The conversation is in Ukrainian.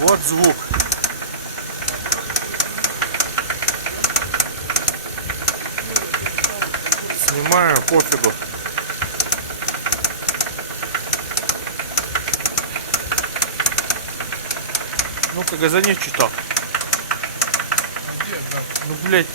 Вот звук. Снимаю, пофигу. Ну-ка, газани чуток. Ну, блядь.